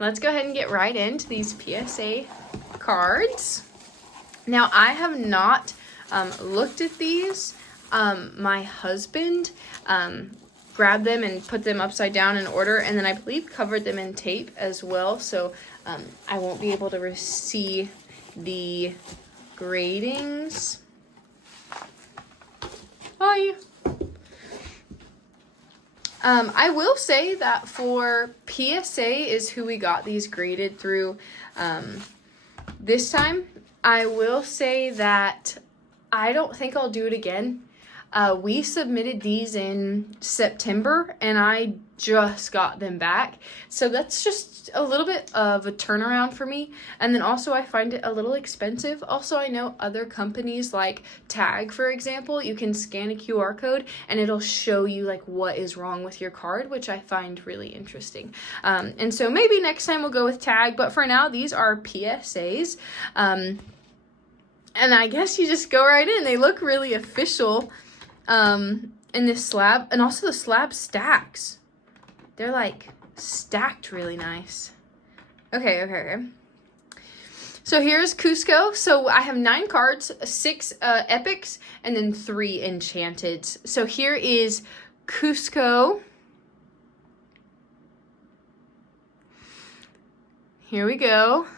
let's go ahead and get right into these PSA cards. Now, I have not looked at these. My husband grabbed them and put them upside down in order, and then I believe covered them in tape as well, so I won't be able to see the gradings. Hi. I will say that for PSA is who we got these graded through this time. I will say that I don't think I'll do it again. We submitted these in September and I just got them back. So that's just a little bit of a turnaround for me. And then also I find it a little expensive. Also, I know other companies like Tag, for example, you can scan a QR code and it'll show you like what is wrong with your card, which I find really interesting. And so maybe next time we'll go with Tag, but for now, these are PSAs. And I guess you just go right in. They look really official. In this slab, and also the slab stacks. They're like stacked really nice. Okay. So here's Cusco. So I have 9 cards, 6 epics, and then 3 enchanteds. So here is Cusco. Here we go.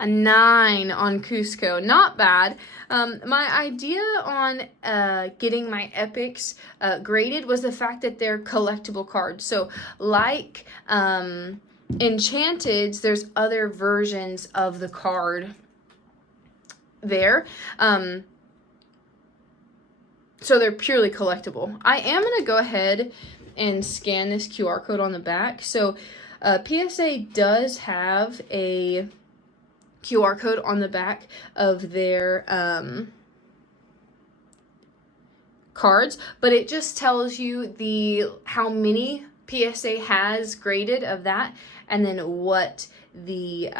A 9 on Cusco. Not bad. My idea on getting my epics graded was the fact that they're collectible cards. So like Enchanteds, there's other versions of the card there. So they're purely collectible. I am going to go ahead and scan this QR code on the back. So PSA does have a QR code on the back of their cards, but it just tells you how many PSA has graded of that, and then what the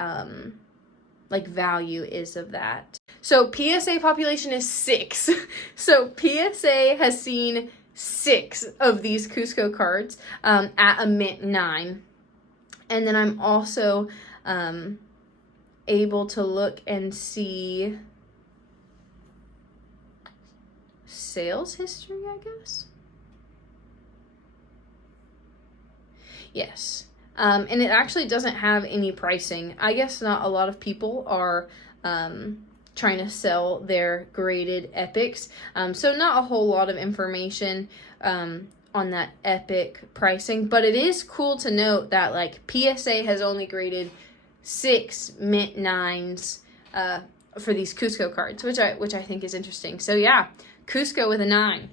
like value is of that. So PSA population is 6. So PSA has seen 6 of these Cusco cards at a mint 9, and then I'm also able to look and see sales history, I guess. Yes. And it actually doesn't have any pricing. I guess not a lot of people are trying to sell their graded epics. So not a whole lot of information on that epic pricing, but it is cool to note that like PSA has only graded 6 mint 9s for these Cusco cards, which I think is interesting. So yeah, Cusco with a 9.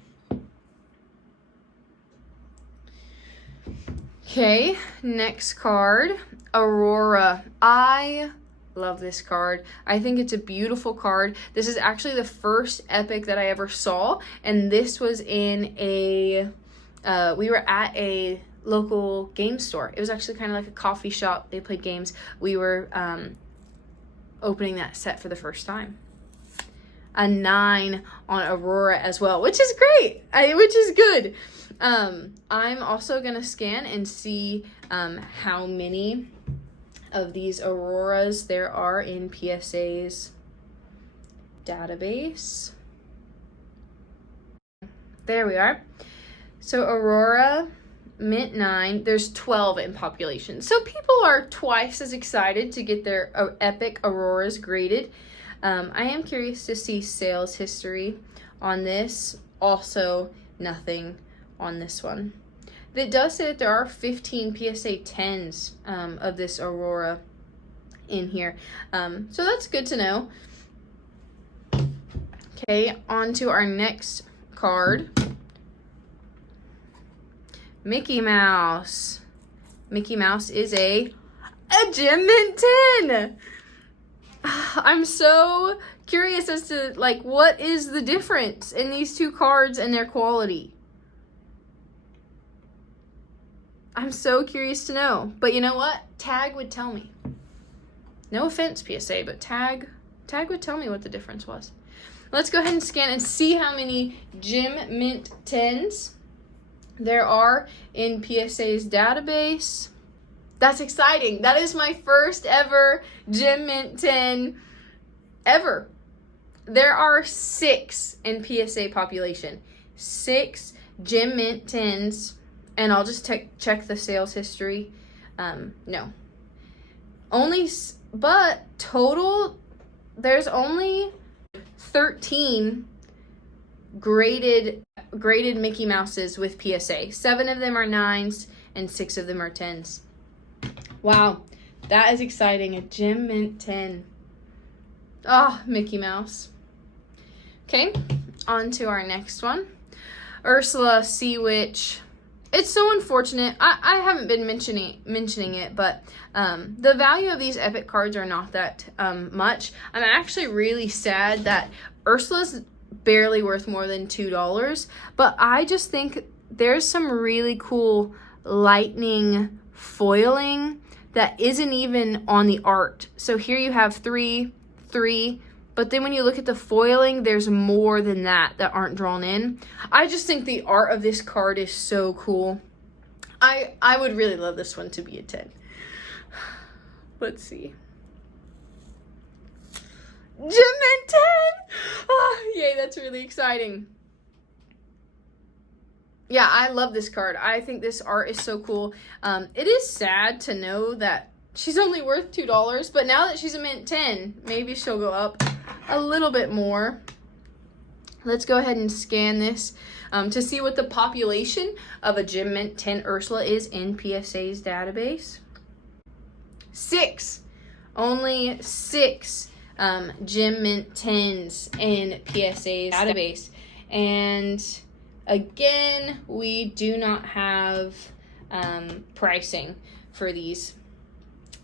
Okay, next card, Aurora. I love this card. I think it's a beautiful card. This is actually the first epic that I ever saw, and this was in a we were at a local game store. It was actually kind of like a coffee shop. They played games. We were opening that set for the first time. A 9 on Aurora as well, which is great, which is good. I'm also gonna scan and see how many of these Auroras there are in PSA's database. There we are. So Aurora mint 9, there's 12 in population. So people are twice as excited to get their epic Auroras graded. I am curious to see sales history on this. Also, nothing on this one. It does say that there are 15 PSA 10s of this Aurora in here. So that's good to know. Okay, on to our next card. Mickey Mouse. Mickey Mouse is a gem mint 10. I'm so curious as to like what is the difference in these two cards and their quality. I'm so curious to know. But you know what? Tag would tell me. No offense, PSA, but Tag would tell me what the difference was. Let's go ahead and scan and see how many gem mint 10s there are in PSA's database. That's exciting. That is my first ever Gem Mint 10 ever. There are 6 in PSA population. 6 Gem Mint 10s. And I'll just check the sales history. No. But total, there's only 13 graded Mickey Mouses with PSA. 7 of them are 9s and 6 of them are 10s. Wow, that is exciting. A Gem Mint 10. Ah, oh, Mickey Mouse. Okay, on to our next one. Ursula Sea Witch. It's so unfortunate. I haven't been mentioning it, but the value of these epic cards are not that much. I'm actually really sad that Ursula's barely worth more than $2, but I just think there's some really cool lightning foiling that isn't even on the art. So here you have 3, but then when you look at the foiling, there's more than that aren't drawn in. I just think the art of this card is so cool. I would really love this one to be a 10. Let's see. Gem Mint 10! Oh, yay, that's really exciting. Yeah, I love this card. I think this art is so cool. It is sad to know that she's only worth $2, but now that she's a Mint 10, maybe she'll go up a little bit more. Let's go ahead and scan this to see what the population of a Gem Mint 10 Ursula is in PSA's database. 6. Only 6 Gem Mint 10s in PSA's database. And again, we do not have pricing for these.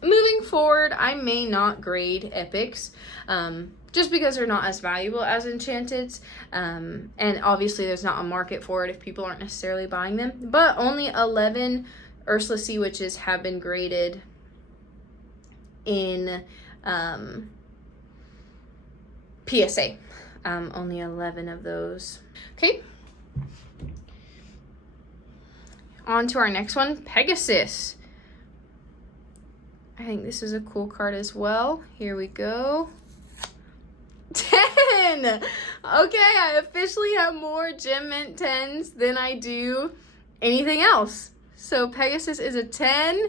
Moving forward, I may not grade epics just because they're not as valuable as Enchanteds. And obviously there's not a market for it if people aren't necessarily buying them. But only 11 Ursula Sea Witches have been graded in PSA. Only 11 of those. Okay. On to our next one, Pegasus. I think this is a cool card as well. Here we go. 10! Okay, I officially have more Gem Mint 10s than I do anything else. So Pegasus is a 10.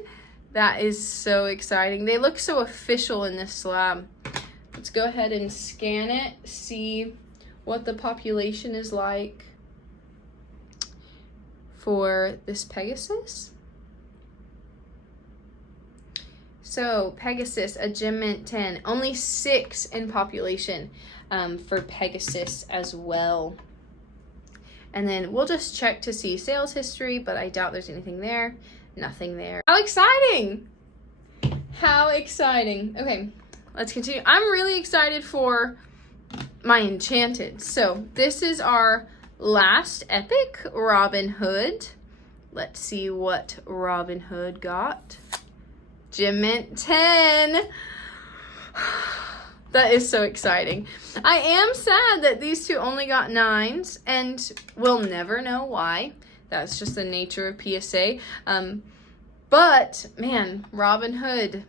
That is so exciting. They look so official in this slab. Let's go ahead and scan it, see what the population is like for this Pegasus. So Pegasus, a Gem Mint 10, only 6 in population for Pegasus as well. And then we'll just check to see sales history, but I doubt there's anything there. Nothing there. How exciting! How exciting. Okay, let's continue. I'm really excited for my Enchanted. So this is our last epic, Robin Hood. Let's see what Robin Hood got. Gem Mint 10. That is so exciting. I am sad that these two only got 9s, and we'll never know why. That's just the nature of PSA. But, man, Robin Hood,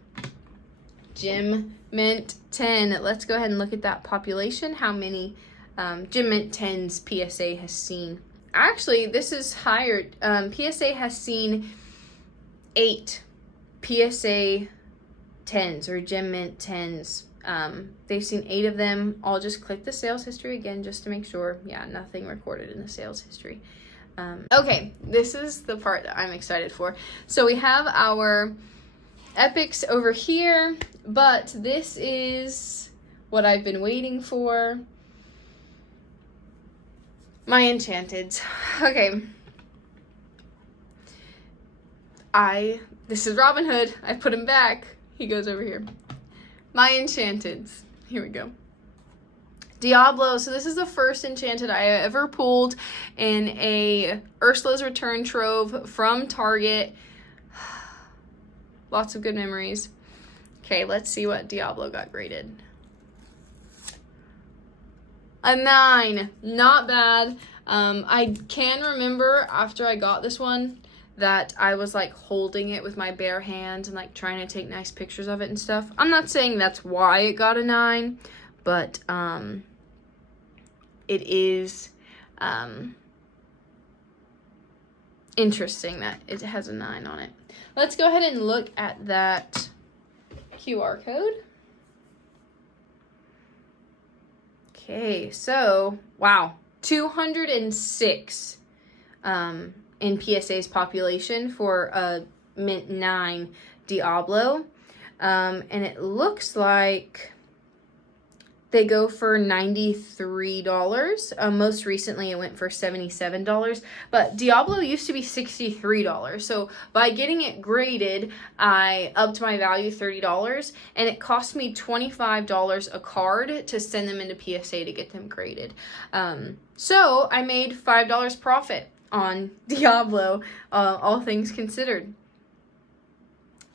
Gem Mint 10. Let's go ahead and look at that population. How many Gem Mint 10s PSA has seen. Actually, this is higher. PSA has seen 8 PSA 10s or Gem Mint 10s. They've seen 8 of them. I'll just click the sales history again just to make sure. Yeah, nothing recorded in the sales history. Okay, this is the part that I'm excited for. So we have our epics over here, but this is what I've been waiting for. My Enchanteds. Okay. This is Robin Hood. I put him back. He goes over here. My Enchanteds. Here we go. Diablo. So this is the first Enchanted I ever pulled in a Ursula's Return Trove from Target. Lots of good memories. Okay, let's see what Diablo got graded. A 9. Not bad. I can remember after I got this one that I was like holding it with my bare hands and like trying to take nice pictures of it and stuff. I'm not saying that's why it got a 9, but it is interesting that it has a 9 on it. Let's go ahead and look at that QR code. Okay, so wow, 206 in PSA's population for a Mint 9 Diablo. And it looks like they go for $93. Most recently, it went for $77. But Diablo used to be $63. So by getting it graded, I upped my value $30. And it cost me $25 a card to send them into PSA to get them graded. So I made $5 profit on Diablo, all things considered.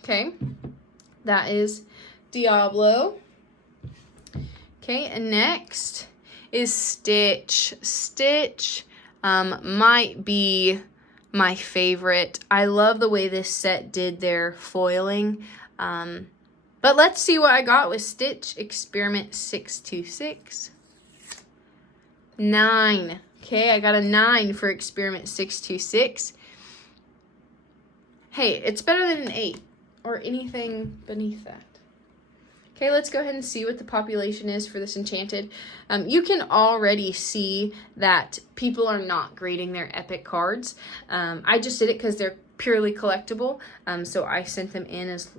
Okay, that is Diablo. Okay, and next is Stitch. Stitch might be my favorite. I love the way this set did their foiling. But let's see what I got with Stitch. Experiment 626. 9. Okay, I got a 9 for Experiment 626. Hey, it's better than an 8 or anything beneath that. Okay, let's go ahead and see what the population is for this Enchanted. You can already see that people are not grading their epic cards. I just did it because they're purely collectible, so I sent them in as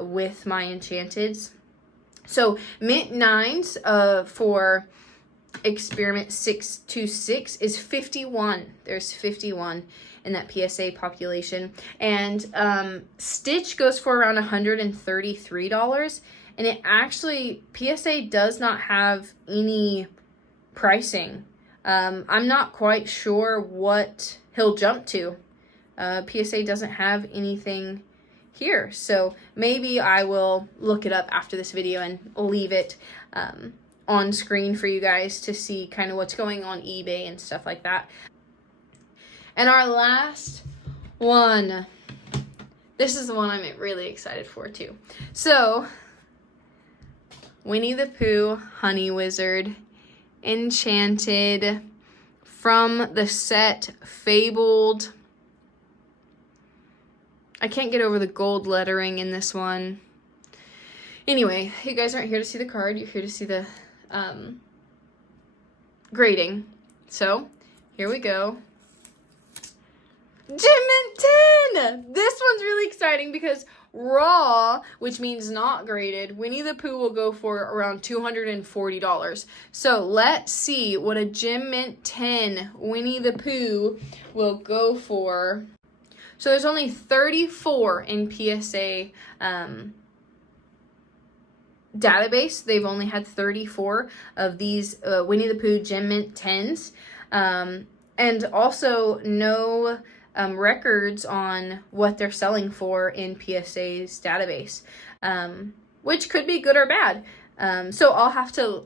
with my Enchanteds. So Mint 9s for Experiment 626 is 51. There's 51 in that PSA population. And Stitch goes for around $133. And it actually, PSA does not have any pricing. I'm not quite sure what he'll jump to. PSA doesn't have anything here. So maybe I will look it up after this video and leave it on screen for you guys to see kind of what's going on eBay and stuff like that. And our last one. This is the one I'm really excited for too. So, Winnie the Pooh, Honey Wizard, Enchanted, from the set Fabled. I can't get over the gold lettering in this one. Anyway, you guys aren't here to see the card. You're here to see the grading. So, here we go. Gem Mint 10! This one's really exciting because raw, which means not graded, Winnie the Pooh will go for around $240. So let's see what a Gem Mint 10 Winnie the Pooh will go for. So there's only 34 in PSA database. They've only had 34 of these Winnie the Pooh Gem Mint 10s. And also no records on what they're selling for in PSA's database, which could be good or bad. So I'll have to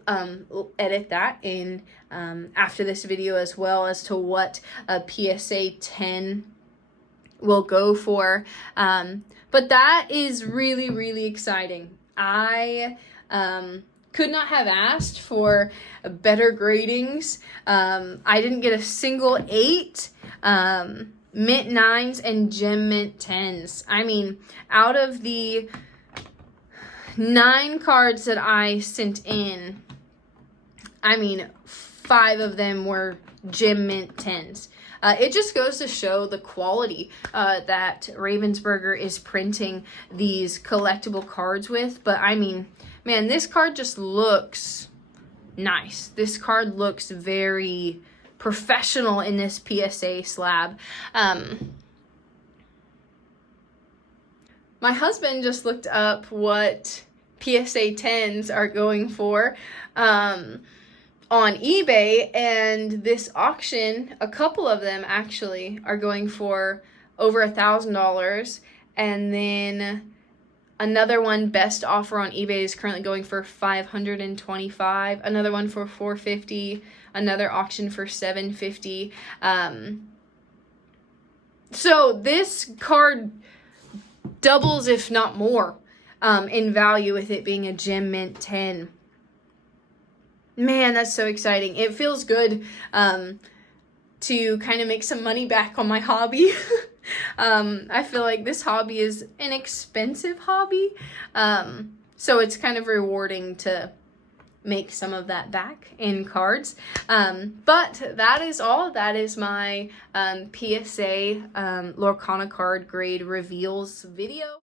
edit that in after this video as well as to what a PSA 10 will go for. But that is really, really exciting. I could not have asked for better gradings. I didn't get a single 8. Mint 9s and Gem Mint 10s. I mean, out of the 9 cards that I sent in, I mean, 5 of them were Gem Mint 10s. It just goes to show the quality that Ravensburger is printing these collectible cards with. But I mean, man, this card just looks nice. This card looks very professional in this PSA slab. My husband just looked up what PSA 10s are going for on eBay, and this auction, a couple of them actually are going for over $1,000, and then another one, best offer on eBay, is currently going for $525, another one for $450, another auction for $750. So this card doubles, if not more, in value with it being a gem mint 10. Man, that's so exciting. It feels good to kind of make some money back on my hobby. I feel like this hobby is an expensive hobby. So it's kind of rewarding to make some of that back in cards. But that is all. That is my PSA Lorcana card grade reveals video.